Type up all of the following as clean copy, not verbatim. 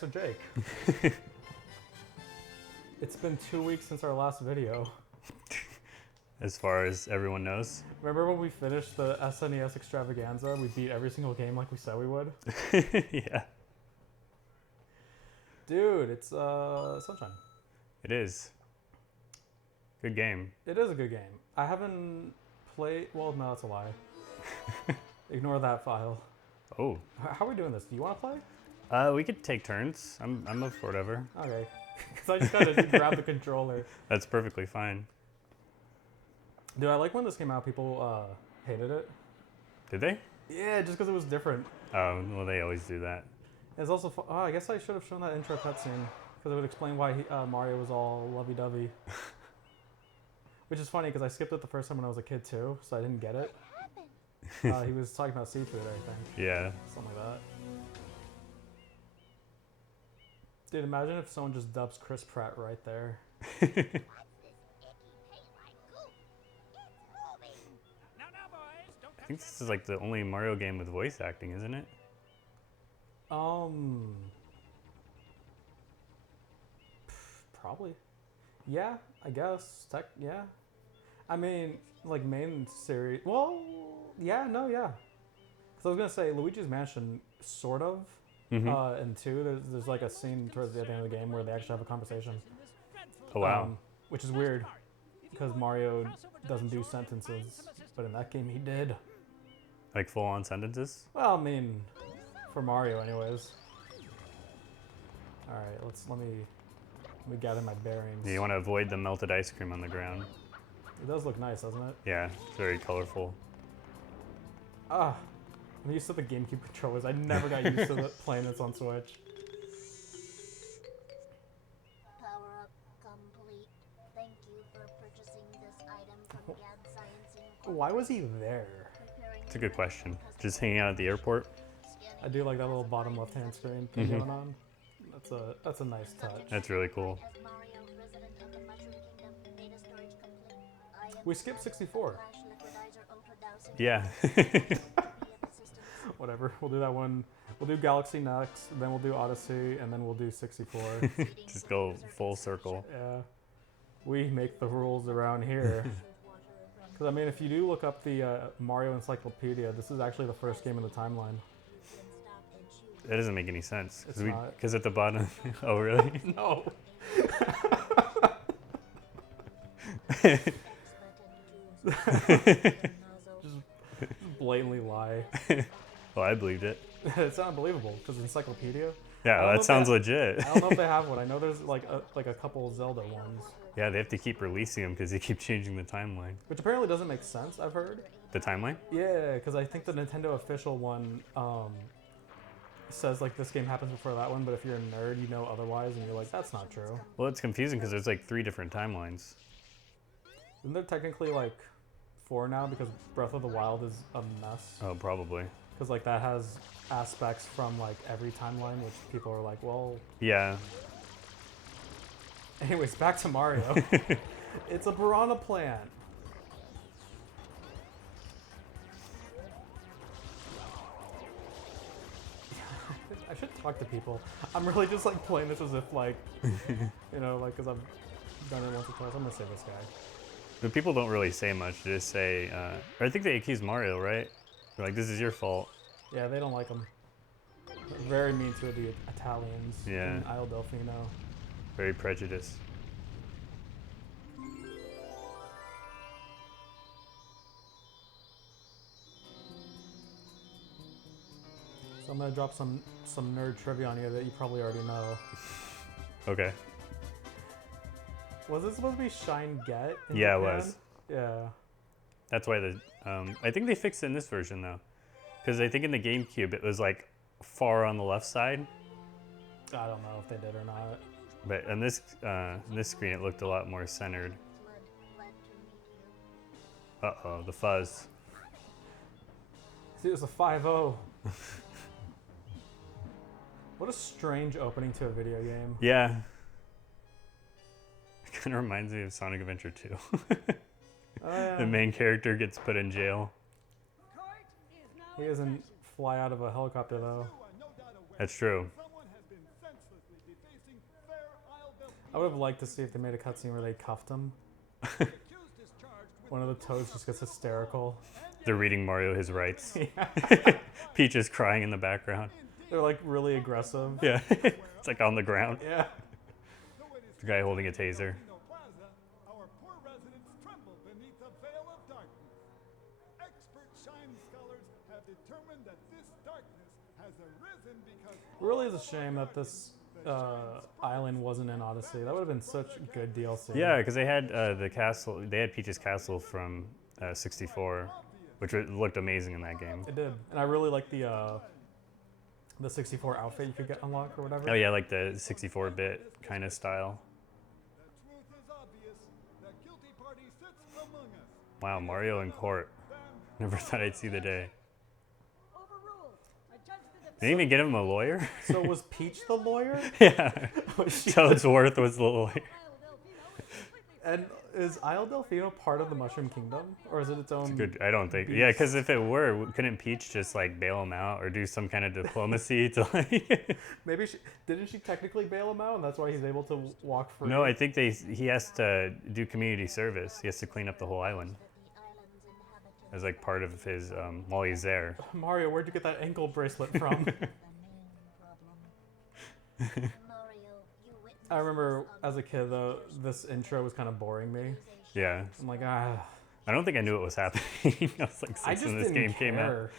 So Jake, it's been 2 weeks since our last video. As far as everyone knows. Remember when we finished the SNES Extravaganza? We beat every single game like we said we would. Yeah, Dude, it's Sunshine. it is. Good game. It is a good game. I haven't played. Well, no, that's a lie. Ignore that file. Oh, How are we doing this? Do you want to play? we could take turns. I'm up for whatever. Okay. Because I just gotta grab the controller. That's perfectly fine. Dude, I like when this came out. People hated it. Did they? Yeah, just because it was different. Oh, well, they always do that. It's also. Oh, I guess I should have shown that intro cutscene because it would explain why Mario was all lovey-dovey. Which is funny because I skipped it the first time when I was a kid too, so I didn't get it. He was talking about seafood, I think. Yeah. Something like that. Dude, imagine if someone just dubs Chris Pratt right there. I think this is like the only Mario game with voice acting, isn't it? Probably. Yeah, I guess. Yeah. I mean, like main series. Well, yeah, no, yeah. Because I was gonna say Luigi's Mansion, sort of. Mm-hmm. In 2, there's like a scene towards the end of the game where they actually have a conversation. Oh, wow. Which is weird, because Mario doesn't do sentences, but in that game he did. Like full-on sentences? Well, I mean, for Mario, anyways. All right, let me gather my bearings. Yeah, you want to avoid the melted ice cream on the ground. It does look nice, doesn't it? Yeah, it's very colorful. Ah, I'm used to the GameCube controllers. I never got used to playing this on Switch. Power up complete. Thank you for purchasing this item from Gad Science Inc. Why was he there? It's a good question. Just hanging out at the airport? I do like that little bottom left-hand screen thing going on. That's a nice touch. That's really cool. As Mario, resident of the Mushroom Kingdom, data storage complete. I am We skipped 64. Flash Liquidizer Ultra Dowsing. Yeah. Be of assistance. Whatever. We'll do that one. We'll do Galaxy next, then we'll do Odyssey, and then we'll do 64. Just go full circle. Yeah. We make the rules around here. Because, I mean, if you do look up the Mario Encyclopedia, this is actually the first game in the timeline. That doesn't make any sense. It's not. Because at the bottom... Oh, really? No. Just blatantly lie. Well, I believed it. It's unbelievable, because Encyclopedia. I Yeah, don't know that if sounds they- legit. I don't know if they have one. I know there's like a couple Zelda ones. Yeah, they have to keep releasing them because they keep changing the timeline. Which apparently doesn't make sense, I've heard. The timeline? Yeah, because I think the Nintendo official one says like this game happens before that one, but if you're a nerd, you know otherwise, and you're like, that's not true. Well, it's confusing because there's like 3 different timelines. Isn't there technically like 4 now because Breath of the Wild is a mess? Oh, probably. Because like that has aspects from like every timeline, which people are like, well. Yeah. Anyways, back to Mario. It's a piranha plant. I should talk to people. I'm really just like playing this as if like, you know, like because I've done it once or twice. I'm gonna save this guy. But people don't really say much. They just say, or I think they accuse Mario, right? They're like, this is your fault. Yeah, they don't like him. They're very mean to the Italians Yeah. in Isle Delfino. Very prejudiced. So I'm gonna drop some nerd trivia on you that you probably already know. Okay. Was it supposed to be Shine Get? In Yeah, it Japan? was. Yeah. That's why I think they fixed it in this version though. Because I think in the GameCube it was like far on the left side. I don't know if they did or not. But in this screen it looked a lot more centered. Uh-oh, the fuzz. See, it was a 5-0. What a strange opening to a video game. Yeah. It kind of reminds me of Sonic Adventure 2. Oh, yeah. The main character gets put in jail. He doesn't fly out of a helicopter though. That's true. I would have liked to see if they made a cutscene where they cuffed him. One of the toads just gets hysterical. They're reading Mario his rights. Peach is crying in the background. They're like really aggressive. Yeah, it's like on the ground. Yeah. The guy holding a taser. Our poor residents tremble beneath a veil of darkness. Expert Shine scholars have determined that this darkness has arisen because It really is a shame that this island wasn't in Odyssey. That would have been such good DLC. Yeah, because they had the castle. They had Peach's castle from 64, which looked amazing in that game. It did. And I really like the 64 outfit you could get unlocked or whatever. Oh yeah, like the 64-bit kind of style. the truth is obvious. The guilty party sits among us. Wow, Mario in court. Never thought I'd see the day. They didn't even get him a lawyer? So was Peach the lawyer? Yeah. Was she- Toadsworth was the lawyer. And is Isle Delfino part of the Mushroom Kingdom? Or is it its own? Good. I don't think. Yeah, because if it were, couldn't Peach just like bail him out or do some kind of diplomacy to like? Maybe didn't she technically bail him out, and that's why he's able to walk free? No, I think he has to do community service. He has to clean up the whole island that the island's inhabitants as like part of his while he's there. Mario, where'd you get that ankle bracelet from? the main problem. Mario, you witnessed I remember this as a kid though, this intro was kind of boring me. Yeah. I'm like, ah, I don't think I knew what was happening. I was like I six just when this didn't game came out. care.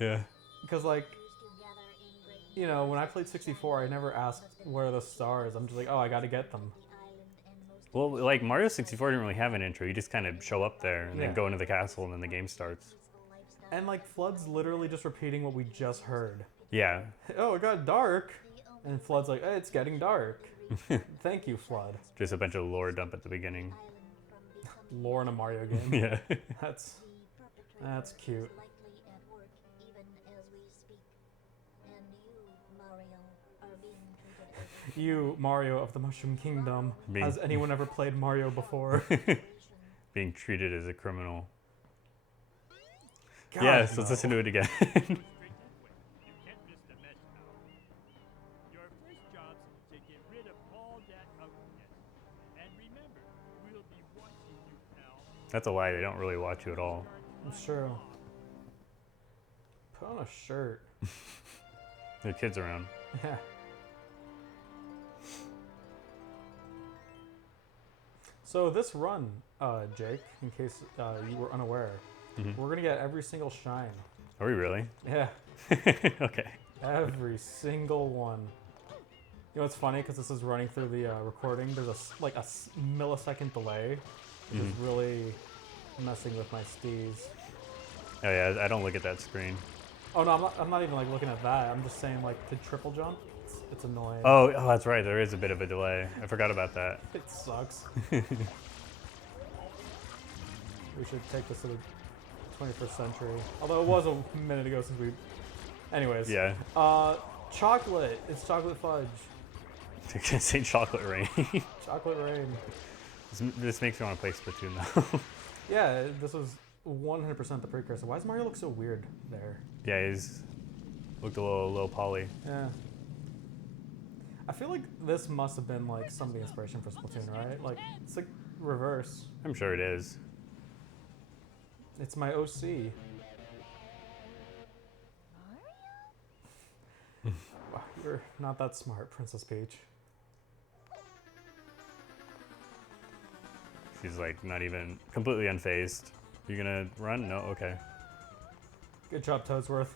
Yeah. Because like, used to gather in great you know, when I played 64, I never asked where are the stars. I'm just like, oh, I got to get them. the island and most Well, like Mario 64 didn't really have an intro. You just kind of show up there and Yeah. then go into the castle and then the game starts. peaceful lifestyle. And like, Flood's literally just repeating what we just heard. Yeah. Oh, it got dark. The only And Flood's like, hey, it's getting dark. Thank you, Flood. Just a bunch of lore dump at the beginning. island from becoming Lore in a Mario game. Yeah. That's the perpetrator That's cute. is likely at work even as we speak. And you, Mario, are being treated as a you, Mario of the Mushroom Kingdom. Me. Has anyone ever played Mario before? operation. Being treated as a criminal. God, Yes, no. let's listen to it again. You can't miss the mess now. Your first job's to get rid of all that ugliness. And remember, we'll be watching you, pal. That's a lie. They don't really watch you at all. It's true. Put on a shirt. There are kids around. Yeah. So this run, Jake, in case you were unaware, we're gonna get every single shine. Are we really? Yeah, Okay. every single one. You know what's funny? Because this is running through the recording. There's like a millisecond delay, which is really messing with my steez. Oh yeah, I don't look at that screen. Oh no, I'm not even like looking at that. I'm just saying like to triple jump, it's annoying. Oh, that's right. There is a bit of a delay. I forgot about that. It sucks. We should take this to the 21st century. Although it was a minute ago since we. Anyways. Yeah. Chocolate. It's chocolate fudge. I can say chocolate rain. Chocolate rain. This makes me want to play Splatoon though. Yeah, this was 100% the precursor. Why does Mario look so weird there? Yeah, he's looked a little poly. Yeah. I feel like this must have been like some of the inspiration for Splatoon, right? Like it's like reverse. I'm sure it is. It's my OC. Wow, you're not that smart, Princess Peach. She's like not even completely unfazed. You gonna run? No? Okay. Good job, Toadsworth.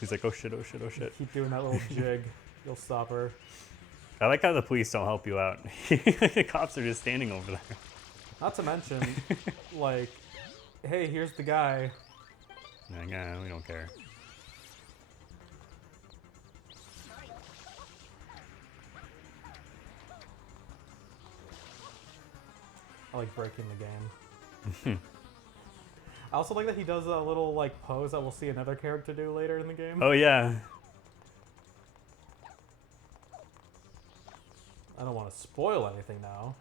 He's like, oh shit, oh shit, oh shit. Keep doing that little jig. You'll stop her. I like how the police don't help you out. The cops are just standing over there. Not to mention, like, hey, here's the guy. Like, nah, we don't care. I like breaking the game. I also like that he does a little like pose that we'll see another character do later in the game. Oh yeah. I don't want to spoil anything now.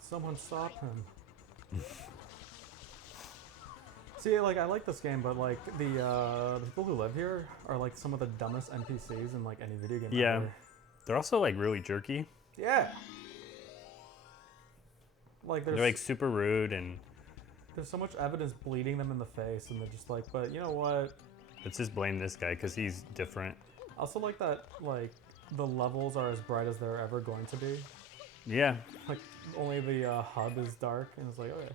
Someone stop him. See, like I like this game, but like the people who live here are like some of the dumbest NPCs in like any video game. Yeah. ever. They're also like really jerky. Yeah. Like They're like super rude, and there's so much evidence bleeding them in the face, and they're just like, but you know what? let's just blame this guy because he's different. I also like that like the levels are as bright as they're ever going to be. Yeah. Like only the hub is dark, and it's like, oh yeah.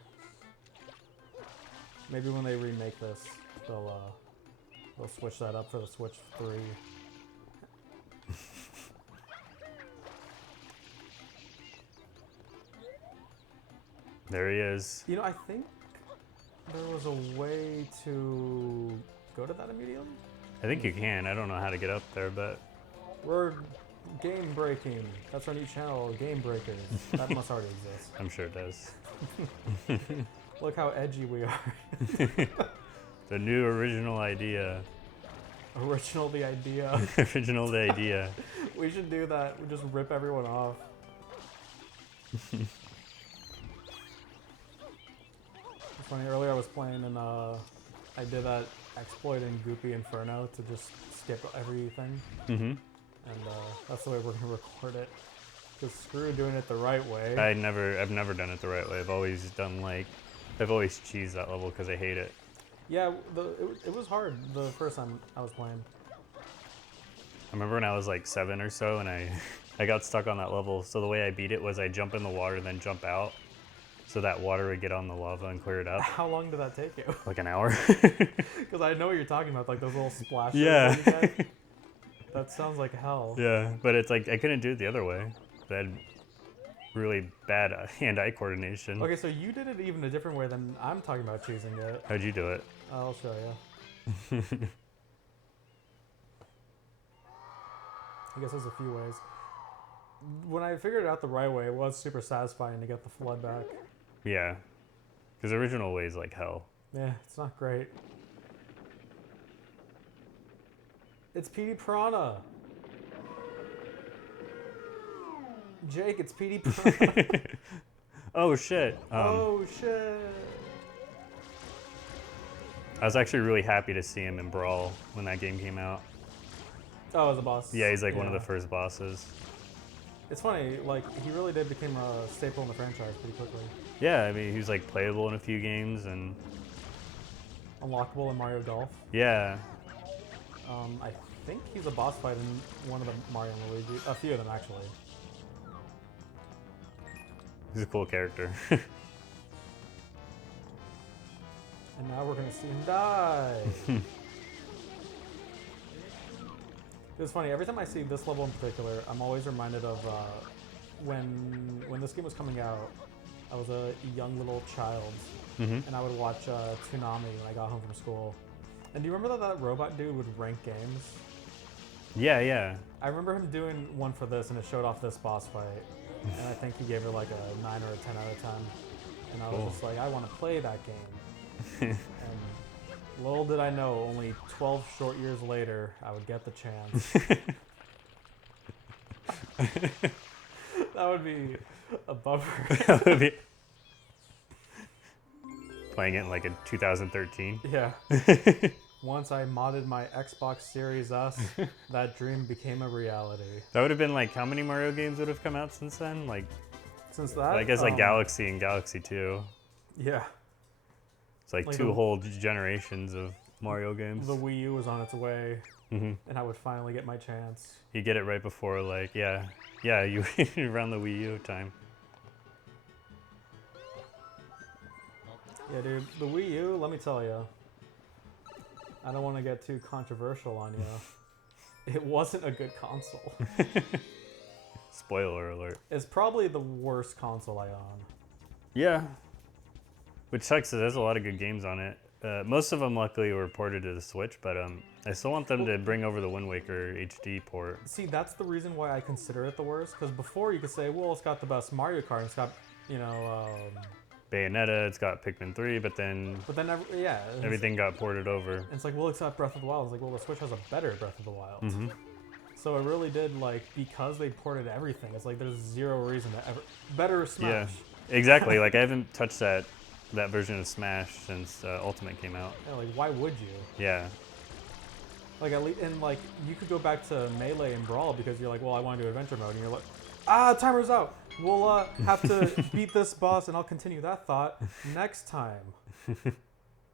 Maybe when they remake this, they'll switch that up for the Switch 3. There he is. You know, I think there was a way to go to that immediately. I think you can. I don't know how to get up there, but We're game breaking. That's our new channel, Game Breakers. That must already exist. I'm sure it does. Look how edgy we are. The new original idea. Original the idea. Original the idea. We should do that. We just rip everyone off. It's funny, earlier I was playing and I did that exploit in Goopy Inferno to just skip everything. Mm-hmm. And that's the way we're gonna record it. Cause screw doing it the right way. I've never done it the right way. I've always cheesed that level because I hate it. Yeah, it was hard the first time I was playing. I remember when I was like 7 or so, and I got stuck on that level. So the way I beat it was I jump in the water, then jump out, so that water would get on the lava and clear it up. How long did that take you? Like an hour. Because I know what you're talking about, like those little splashes. Yeah. that you get. That sounds like hell. Yeah, but it's like I couldn't do it the other way. I had really bad hand-eye coordination. Okay, so you did it even a different way than I'm talking about choosing it. How'd you do it? I'll show you. I guess there's a few ways. When I figured it out the right way, it was super satisfying to get the flood back. Yeah, because the original way is like hell. Yeah, it's not great. It's Petey Piranha. Jake, it's Petey Piranha. Oh shit. Oh shit. I was actually really happy to see him in Brawl when that game came out. Oh, as a boss. Yeah, he's like one of the Yeah. first bosses. It's funny, like he really did become a staple in the franchise pretty quickly. Yeah, I mean, he was like playable in a few games, and Unlockable in Mario Golf. yeah, I think he's a boss fight in one of the Mario and Luigi. A few of them actually. he's a cool character. And now we're gonna see him die. It's funny, every time I see this level in particular, I'm always reminded of when this game was coming out. I was a young little child, and I would watch Toonami when I got home from school. And do you remember that robot dude would rank games? Yeah, yeah. I remember him doing one for this, and it showed off this boss fight. And I think he gave it like a 9 or a 10 out of 10. And I was Cool. just like, I want to play that game. And little did I know, only 12 short years later, I would get the chance. That would be a bummer. That would be- Playing it in like in 2013. Yeah. Once I modded my Xbox Series S, that dream became a reality. That would have been like, how many Mario games would have come out since then? Like, Since that, I guess like Galaxy and Galaxy 2. Yeah. It's like, Like two the- whole generations of Mario games. The Wii U was on its way, hmm and I would finally get my chance. You get it right before, like, yeah, you around the Wii U time. Yeah, dude, the Wii U, let me tell you, I don't want to get too controversial on you. It wasn't a good console. Spoiler alert. It's probably the worst console I own. Yeah. Which sucks, 'cause there's a lot of good games on it. Most of them luckily were ported to the Switch, but I still want them to bring over the Wind Waker HD port. See, that's the reason why I consider it the worst, because before you could say, well, it's got the best Mario Kart, and it's got, you know, Bayonetta, it's got Pikmin 3, but then but then, yeah. everything got ported over. It's like, well, it's got Breath of the Wild. It's like, well, the Switch has a better Breath of the Wild. Mm-hmm. So it really did, like, because they ported everything, it's like there's zero reason to ever... Better Smash. Yeah, exactly. Like, I haven't touched that that version of Smash since Ultimate came out. Yeah, like why would you? Yeah. Like at least, and like you could go back to Melee and Brawl because you're like, well, I want to do adventure mode, and you're like, ah, timer's out. We'll have to beat this boss, and I'll continue that thought next time.